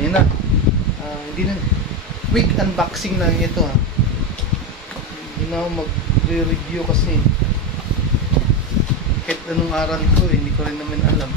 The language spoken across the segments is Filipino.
ayun na. Hindi na. Quick unboxing lang ito ha. Hindi na ako magre-review kasi kahit anong aral ko hindi ko rin naman alam.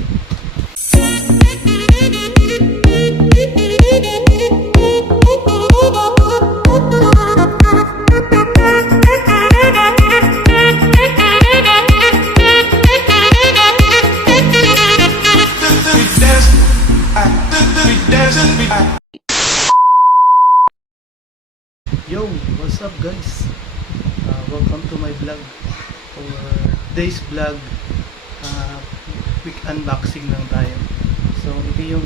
Yo, what's up guys? Welcome to my vlog for today's vlog. Quick unboxing lang tayo. So ito yung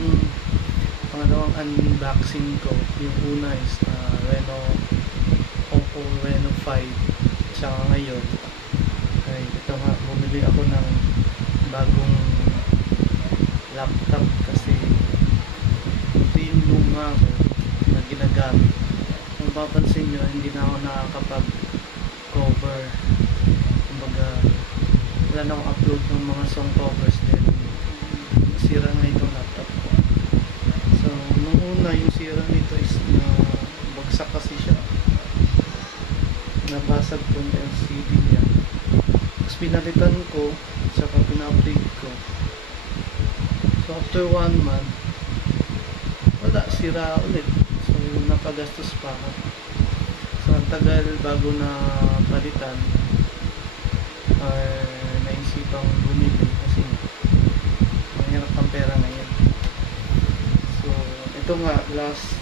pangalawang unboxing ko. Yung una is Oppo Reno 5. Tsaka ngayon ay ito nga, bumili ako ng bagong laptop kasi ito yung luma ko na ginagamit. Kung papansin nyo, hindi na ako nakakapag-cover. Kumbaga, wala na akong upload ng mga song covers din. Sira na itong laptop ko. So, nung una, yung sira nito is na bagsak kasi siya. Nabasag po yung LCD niya. Tapos pinalitan ko, saka pina-update ko. So, after 1 month, wala, sira ulit. So, napagastos pa ako. So, ang tagal bago na palitan ay naisipang bumili kasi mahirap ang pera ngayon. So, ito nga, last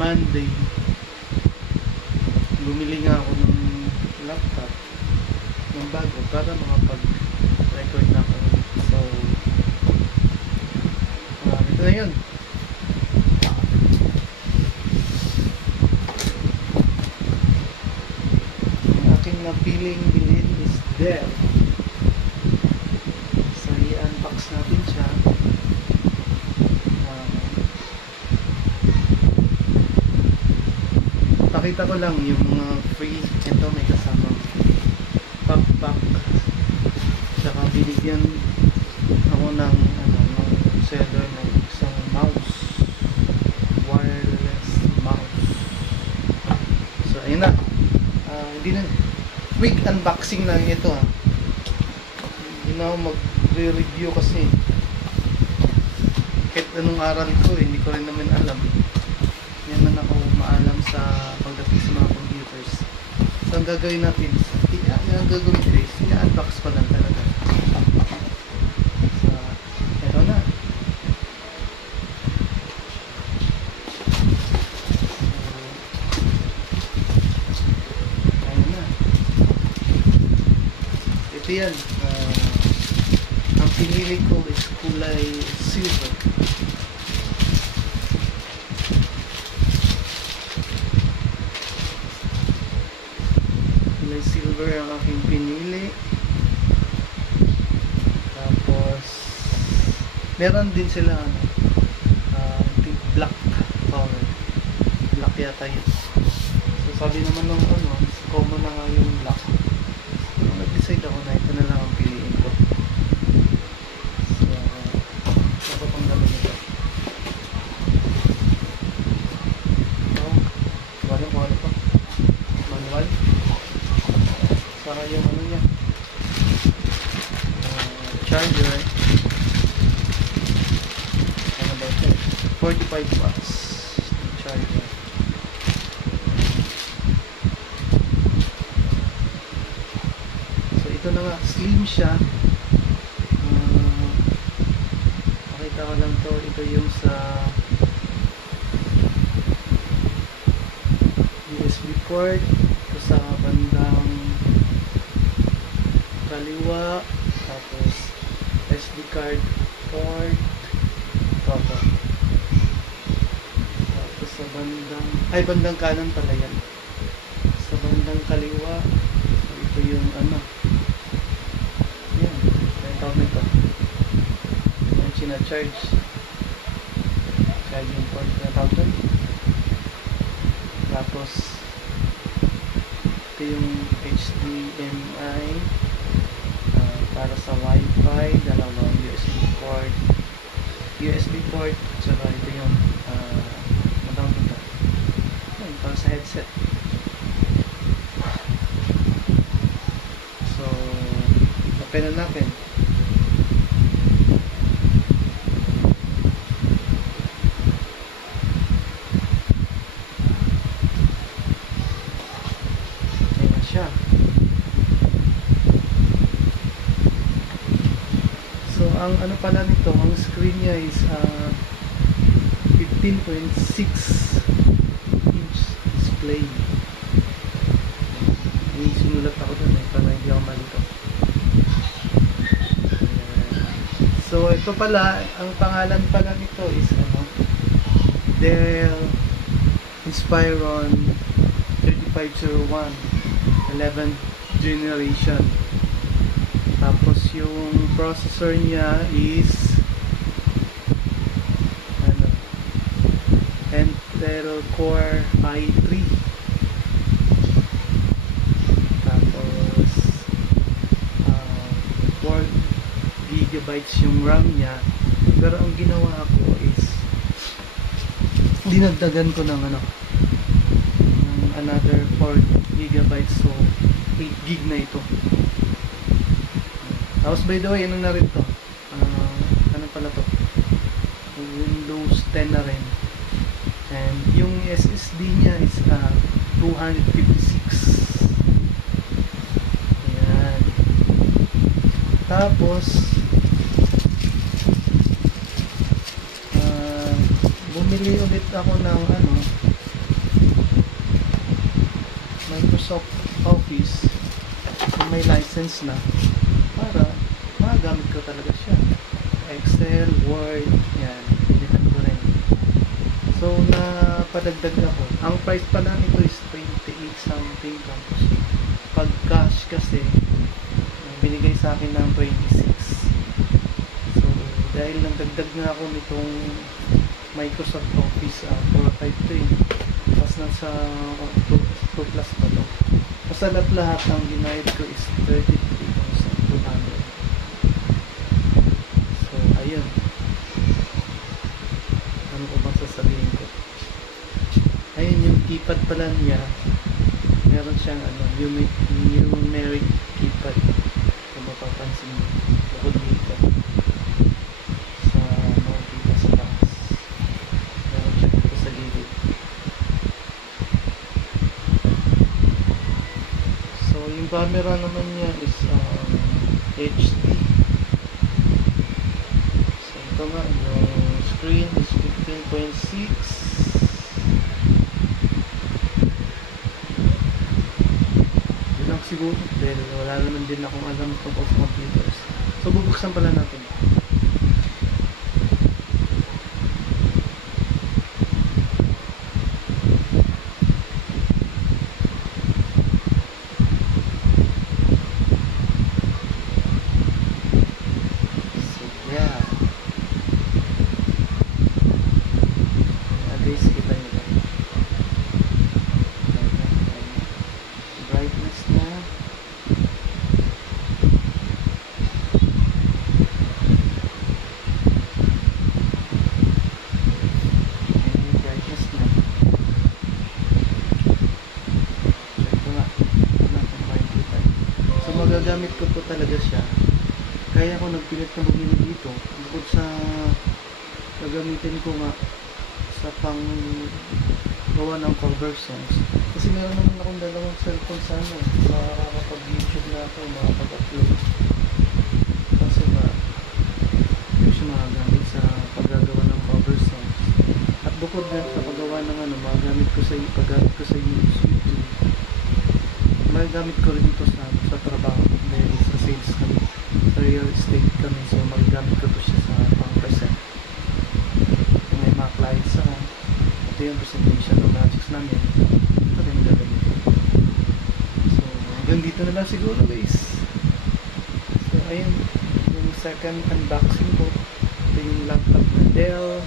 Monday, bumili nga ako ng laptop ng bago para makapag-record na ako. So, ito na yun. Ang aking napiling bilhin is Dell. So, i-unbox natin siya. Pakita ko lang yung mga free. Ito may kasamang pack. Tsaka binigyan ako ng seller ng isang mouse, wireless mouse. So ayun na, hindi na, quick unboxing lang ito ha. Hindi na ako magre-review kasi kahit anong aral ko hindi ko rin naman alam. Hindi naman ako maalam sa pagdating sa mga computers. So ang gagawin natin, ang gagawin guys, i-unbox pa lang talaga. Yan, ang pinili ko is kulay silver. Kulay silver ang aking pinili. Tapos meron din sila black color. Black yata yun. So sabi naman nung common na nga yung black. Nag-decide ako na ito na lang ang piliin ko. So, ako pang gawin ito. Wala pa. Manual. Saka yung niya. Charger. Ano ba ito? 45 watts. Charger. Ito na nga, slim siya. Pakita ko lang to. Ito yung sa USB port. Ito sa bandang kaliwa. Tapos SD card port. Ito. Tapos sa bandang kanan pala yan. Sa bandang kaliwa. Ito yung charge charging port na tawag. Tapos ito yung HDMI para sa Wi-Fi, dalawang USB port, USB port, tsaka ito yung matawag ito. Ayun, para sa headset. So, open na natin. Ayan siya. So, ang ano pala nito, ang screen niya is 15.6 inch display. May sinulat ako dun para hindi ako malito. So, ito pala, ang pangalan pala nito is Dell Inspiron 3501 11th generation. Tapos yung processor niya is Intel Core i3. Tapos 4 gigabytes yung RAM niya. Pero ang ginawa ko is dinagdagan ko ng another 4 gigabytes, so 8 gig na ito. Tapos by the way, ano na rin to, ano pala to, Windows 10 na rin. And yung SSD niya is 256. Ayan. Tapos bumili ulit ako ng Microsoft Office, so may license na para magamit ko talaga siya. Excel, Word, yan, pinitan ko rin. So, napadagdag ako. Ang price pala nito is 28 something. Tapos, pag cash kasi, binigay sa akin ng 26. So, dahil nagdagdag na ako nitong Microsoft Office 453. Tapos nasa 2 plus pa to. Basta lahat ang ginayad ko is 33,200. So, ayun. Ano ko bang sasabihin ko? Ayun, yung keypad pala niya. Meron siyang numeric keypad. Kung mapapansin mo. Bukod dito. Sa makikita sa taas. Meron siya dito sa gilid. So, yung camera naman niya is HD. So, ito nga, yung screen is 15.6. Yun lang siguro, dahil wala naman din akong alam tungkol sa computers. So, bubuksan pala natin. Guys, kita nyo lang. Brightness na. Ayan, brightness na. Check ko nga. Kung makikita. So, magagamit ko po talaga siya. Kaya ako nagpilit na bumili dito. Bukod sa gagamitin ko nga sa pang gawa ng cover songs. Kasi meron naman akong dalawang cellphone sa makakapag-YouTube na ako, makakapag-upload. Kasi hindi siya makagamit sa paggagawa ng cover songs. At bukod na sa paggawa ng magagamit ko sa YouTube, magagamit ko rin ito sa trabaho. Dahil sa sales kami, sa real estate kami, so magagamit ko ito siya sa pang-present. May mga clients ako. Ito yung presentation ng projects namin. Ito rin gagawin ko. So, hanggang dito na lang siguro guys. So, ayun. Yung second unboxing ko. Ito yung laptop na Dell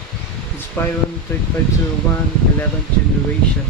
Inspiron 3501 11th generation.